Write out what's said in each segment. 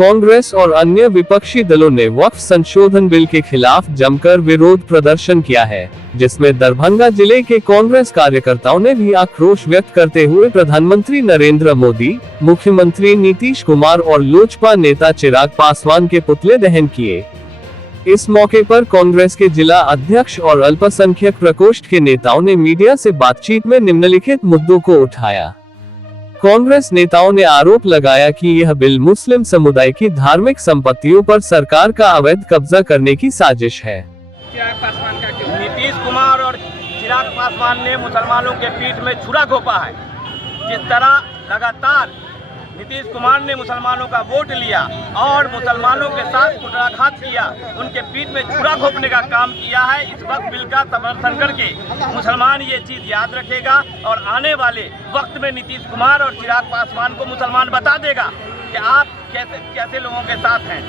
कांग्रेस और अन्य विपक्षी दलों ने वक्फ संशोधन बिल के खिलाफ जमकर विरोध प्रदर्शन किया है, जिसमें दरभंगा जिले के कांग्रेस कार्यकर्ताओं ने भी आक्रोश व्यक्त करते हुए प्रधानमंत्री नरेंद्र मोदी, मुख्यमंत्री नीतीश कुमार और लोजपा नेता चिराग पासवान के पुतले दहन किए। इस मौके पर कांग्रेस के जिला अध्यक्ष और अल्पसंख्यक प्रकोष्ठ के नेताओं ने मीडिया से बातचीत में निम्नलिखित मुद्दों को उठाया। कांग्रेस नेताओं ने आरोप लगाया कि यह बिल मुस्लिम समुदाय की धार्मिक संपत्तियों पर सरकार का अवैध कब्जा करने की साजिश है। नीतीश कुमार और चिराग पासवान ने मुसलमानों के पीठ में छुरा घोंपा है। जिस तरह लगातार नीतीश कुमार ने मुसलमानों का वोट लिया और मुसलमानों के साथ कुटराघात किया, उनके पीठ में छुरा घोंपने का काम किया है। इस वक्त बिल का समर्थन करके मुसलमान ये चीज याद रखेगा और आने वाले वक्त में नीतीश कुमार और चिराग पासवान को मुसलमान बता देगा कि आप कैसे लोगों के साथ हैं।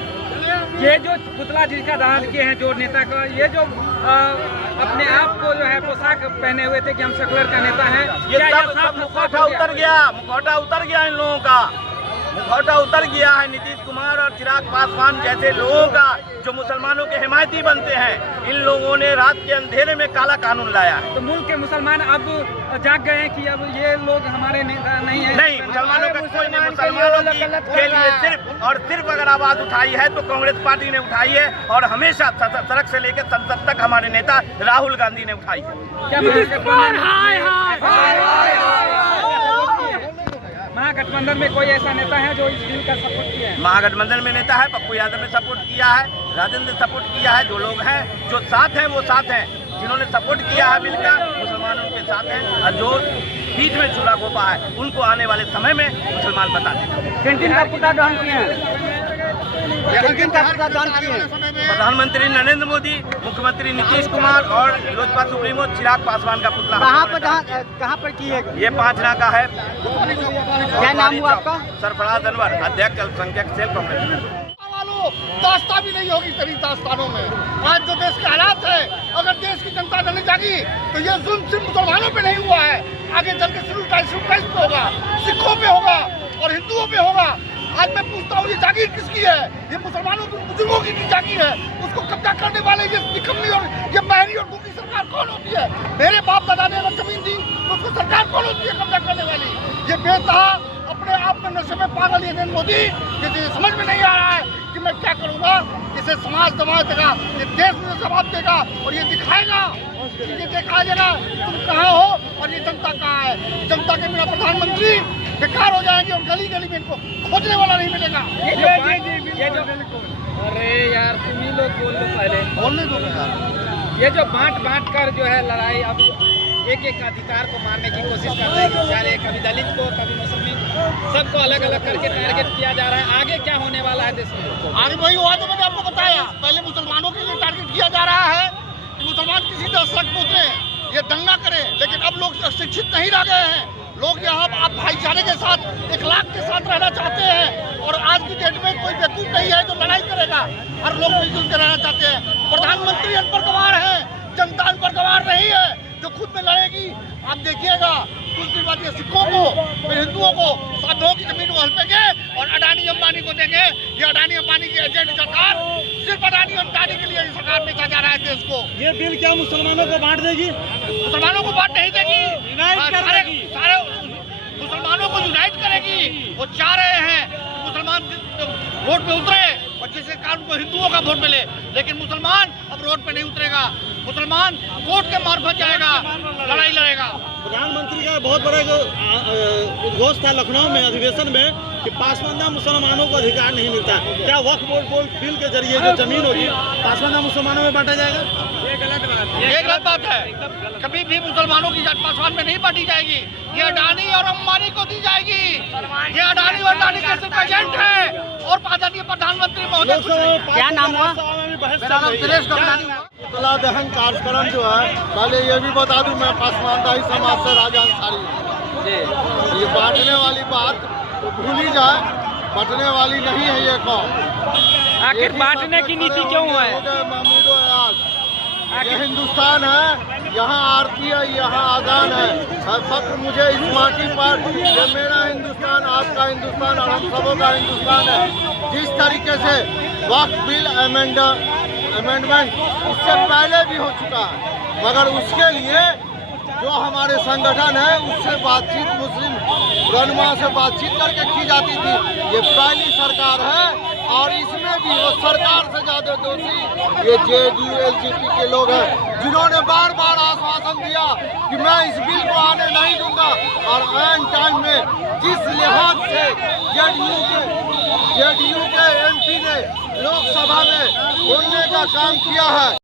ये जो पुतला जिसका दहन किए हैं जो नेता का, ये जो अपने आप को जो है पोशाक पहने हुए थे कि हम सेकुलर का नेता हैं, ये सब मुखौटा उतर गया, मुखौटा उतर गया इन लोगों का, मुखौटा उतर गया है। नीतीश कुमार और चिराग पासवान जैसे लोगों का जो मुसलमानों के हिमायती बनते हैं, इन लोगों ने रात के अंधेरे में काला कानून लाया है। तो मुल्क के मुसलमान अब जाग गए हैं कि अब ये लोग हमारे नेता नहीं है। नहीं, मुसलमानों का कोई नहीं। मुसलमानों के लिए सिर्फ और सिर्फ अगर आवाज उठाई है तो कांग्रेस पार्टी ने उठाई है और हमेशा सड़क से लेकर संसद तक हमारे नेता राहुल गांधी ने उठाई है। महागठबंधन में कोई ऐसा नेता है जो इस बिल का सपोर्ट किया है? महागठबंधन में नेता है, पप्पू यादव ने सपोर्ट किया है, राजेंद्र ने सपोर्ट किया है। जो लोग हैं जो साथ हैं वो साथ हैं, जिन्होंने सपोर्ट किया है बिल का, मुसलमानों के साथ हैं। और जो बीच में छुरा घोंपा है उनको आने वाले समय में मुसलमान बता देंगे। किन का पुतला दहन किए हैं? प्रधानमंत्री नरेंद्र मोदी, मुख्यमंत्री नीतीश कुमार और लोजपा सुप्रीमो चिराग पासवान का पुतला। कहाँ पर की है? ये 5 का है। क्या नाम हुआ आपका? सरफराज अनवर, अध्यक्ष अल्पसंख्यक सेल कांग्रेस। दास्तां भी नहीं होगी तेरी दास्तानों में। आज जो देश के हालात है, अगर देश की जनता नहीं जागी तो ये जुल्म सिर्फ मुसलमानों पे नहीं हुआ है, आगे चल के शेड्यूल कास्ट पे होगा, सिखों पे होगा और हिंदुओं पे होगा। आज मैं पूछता हूँ ये जागीर किसकी है? ये मुसलमानों के बुजुर्गों की जागीर है। उसको कब्जा करने वाले ये निकम्मी और ये महरी और दूसरी सरकार कौन होती है? मेरे बाप दादा ने अगर जमीन दी तो उसको सरकार कौन होती है कब्जा करने वाली? ये बेतहा अपने आप में नशे में पागल ये मोदी, ये समझ में नहीं आ रहा है कि मैं क्या करूँगा। इसे समाज देगा, ये देश में जवाब देगा और ये दिखाएगा, ये दिखा देगा तुम कहाँ हो और ये जनता कहाँ है। जनता के बिना प्रधानमंत्री बेकार हो जाएंगे और गली गली में इनको खोजने वाला नहीं मिलेगा। अरे यार तुम ही लोग बोल लो पहले। बोलने दो यार। ये जो बांट कर जो है लड़ाई, अब एक अधिकार को मारने की कोशिश कर रहे हैं सारे, कभी दलित को कभी मुस्लिम, सबको अलग अलग करके टारगेट किया जा रहा है। आगे क्या होने वाला है देश में? आगे वही हुआ जो मैंने आपको बताया। पहले मुसलमानों के लिए टारगेट किया जा रहा है कि मुसलमान किसी तरह सड़क पर उतरे, ये दंगा करे, लेकिन अब लोग शिक्षित नहीं रह गए हैं। लोग यहाँ आप भाईचारे के साथ, इखलाक के साथ रहना चाहते हैं और आज की डेट में कोई बेवकूफ नहीं है जो लड़ाई करेगा। हर लोग मिलजुल के रहना चाहते हैं। प्रधानमंत्री अनपढ़ गंवार है, जनता अनपढ़ गंवार नहीं है जो खुद में लड़ेगी। आप देखिएगा कुछ दिन बाद ये सिखों को, फिर हिंदुओं को, साधुओं की जमीन को हड़पेंगे और अडानी अंबानी को देंगे। ये अडानी अंबानी की एजेंट सरकार, सिर्फ अडानी अंबानी के लिए सरकार बेचा जा रहा है देश को। ये बिल क्या मुसलमानों को बांट देगी? मुसलमानों को बांट नहीं देगी, सारे मुसलमानों को यूनाइट करेगी। वो चाह रहे हैं मुसलमान रोड पे उतरे और जिसके कारण को हिंदुओं का वोट मिले, लेकिन मुसलमान अब रोड पे नहीं उतरेगा। मुसलमान कोर्ट के मार्फत जाएगा, लड़ाई लड़ेगा। प्रधानमंत्री का बहुत बड़ा उद्घोष था लखनऊ में अधिवेशन में कि पासवान मुसलमानों को अधिकार नहीं मिलता। क्या वक्फ बोर्ड बिल के जरिए जो जमीन होगी पासवान मुसलमानों में बांटा जाएगा? ये गलत बात है। कभी भी मुसलमानों की जात पासवान में नहीं बांटी जाएगी। ये अडानी और अंबानी को दी जाएगी। ये अडानी और अडानी के सिर्फ एजेंट है और आदरणीय प्रधानमंत्री महोदय। क्या नाम हुआ? मेरा नाम सुरेश गंगानी हुआ। पुतला दहन कार्यक्रम जो है, पहले ये भी बता दूं मैं पासवानदाही समाज से राजा अंसारी हूं। ये बांटने वाली बात तो भूल ही जाए, बांटने वाली नहीं है ये कौन। आखिर बांटने की नीति क्यों है? महमूद ये हिंदुस्तान है यहाँ आरती है, यहाँ आजान है। फक्र मुझे इस माटी पर ये मेरा हिंदुस्तान, आपका हिंदुस्तान और हम सबों का हिंदुस्तान है। जिस तरीके से वक्फ बिल अमेंडमेंट इससे पहले भी हो चुका है, मगर उसके लिए जो हमारे संगठन है उससे बातचीत, मुस्लिम रहनुमा से बातचीत करके की जाती थी। ये पहली सरकार है और इसमें भी वो सरकार से ज्यादा दोषी ये JDU LGP के लोग हैं, जिन्होंने बार बार आश्वासन दिया कि मैं इस बिल को आने नहीं दूंगा, और ऐन टाइम में जिस लिहाज से JDU के MP ने लोकसभा में बोलने का काम किया है।